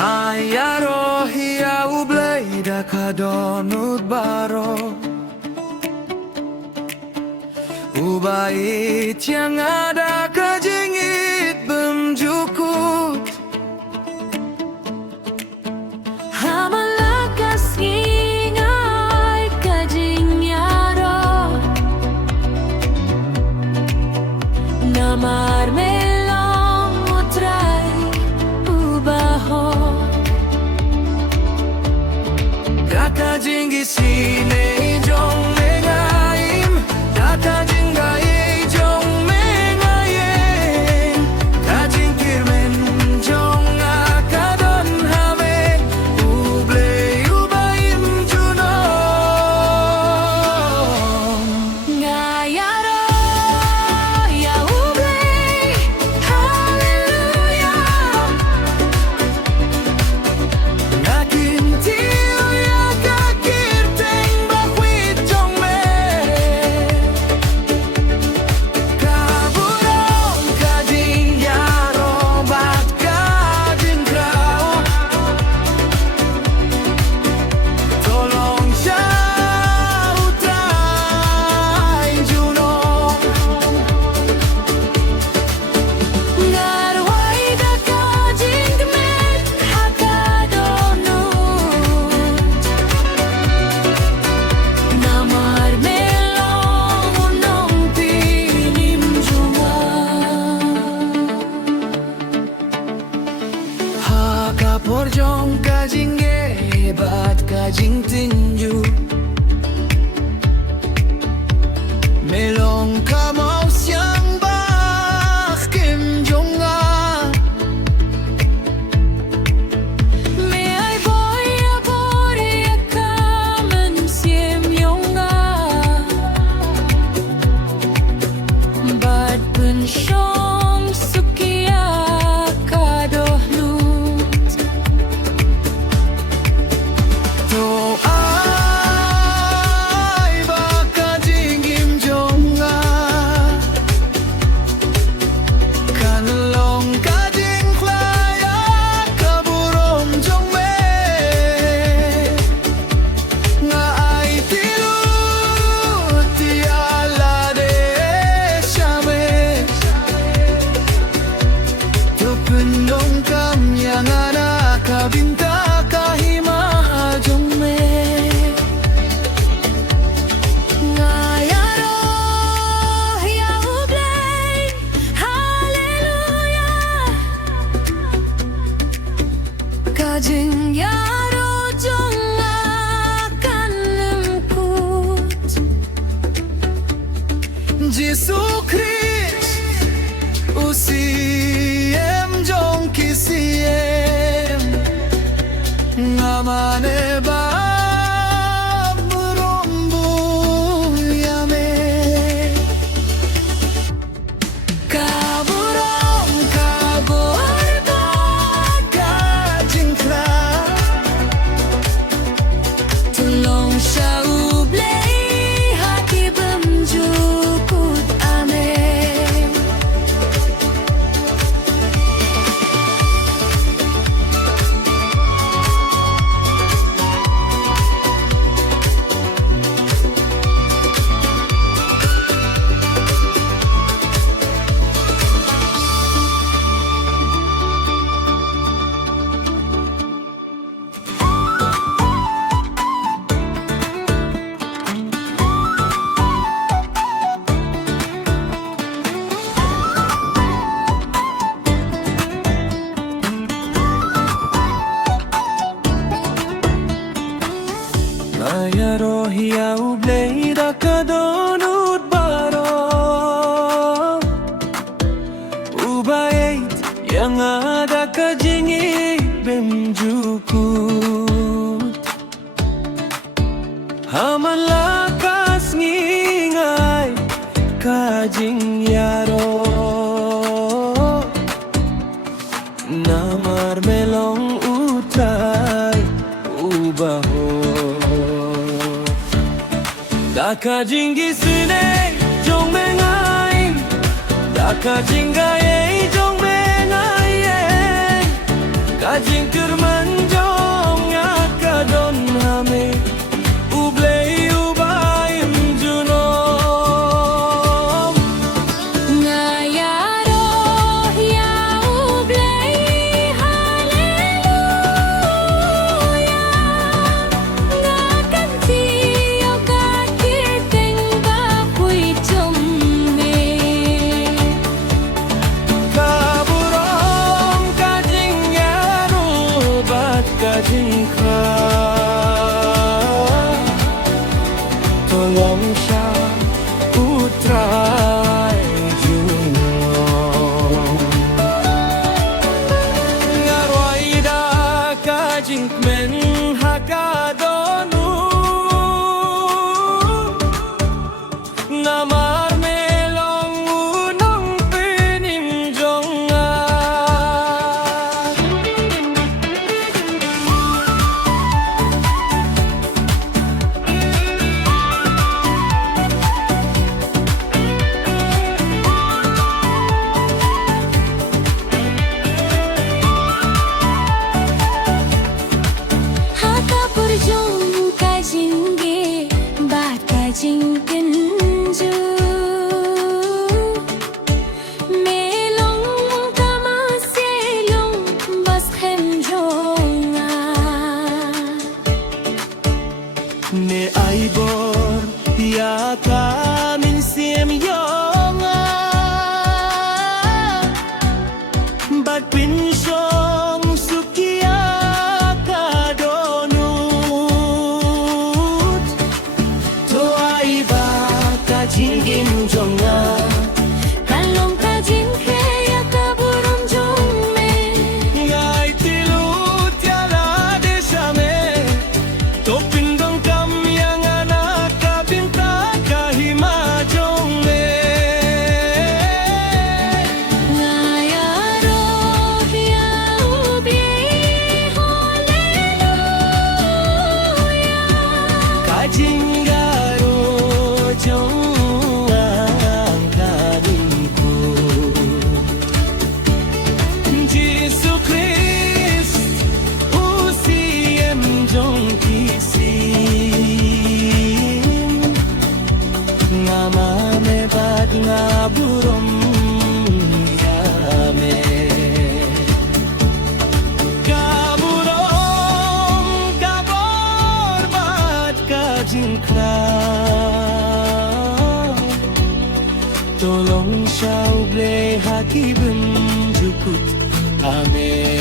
Ayarohia ubleda kadonut baro Ubait yang ada kejingit bemjukut Hamalakas ingay kajinyaro Namar melong utray ubaho Kakajingi sine jong mengaim Kakajingai jong mengayen Kajingkir men jong akadon hame Ublay ubaim junong Ngayaro ya ublay hallelujah Nakintiu ya kakirteng bakwit jong me Kaburong kajing yaro bat kajing krao Tolong siya utay junong Ngarway da kajing met hakadonut Namar melong unong pinim juma Hakapor jong kajing bat kajing tinju Melong kamau siang bak kim jonga Me ay boy ya kamen siem yonga Bad pensyong sukia kadohlut To ay bak kajing im jonga Kanlong kajing klaya kaburom jong me Nga ay tilut tiala de syame Tupendong kam yang anak kabinta kahima jong me Ngayaro ya ublay hallelujah Kajing yaro jong akan lengkut Jesus Christ usiem jong kisiem ngamane ba merombu yame Kaburong kabur kajing kla Tulong siya ublay hati bemjukut amin Ayarohia ublay da kadonut baro Ubait yang ada kajingi bemjukut Hamalakas ngingay kajing yaro Namar melong utay ubaho Dakajingi sine jong mengaim Dakajinga ye jong mengaim Kajingker menjong akadon hame Ublei ubayim junom Ngayaro ya ublay haleluya Ngakanti yoga kirteng bapuy chumme Kaburom kajing yaro bat kajing ka Tolong siya utray junom Ngaroy da kajing men hakadonu Namar melong unong penimjongan Haka purjong kajinge bat kajing kenju Melong kama selong bas khemjonga Ne aibor ya kamin siem yonga Bat pinsyong sukia kadonut To aiba kajingim jonga Kalong kajing kaya kaburong jongme Ngai tilut yala desame Topindong kam yang anak kabinta kahima jongle Ngayaro ya ublay haleluya Kajinggaro jong ang kaninku Jesu Christ usiem jong kisim Ngamame bad ngaburom yame Kaburom kabor bad kajingkra Tolong siya ublay hakibim jukut Amen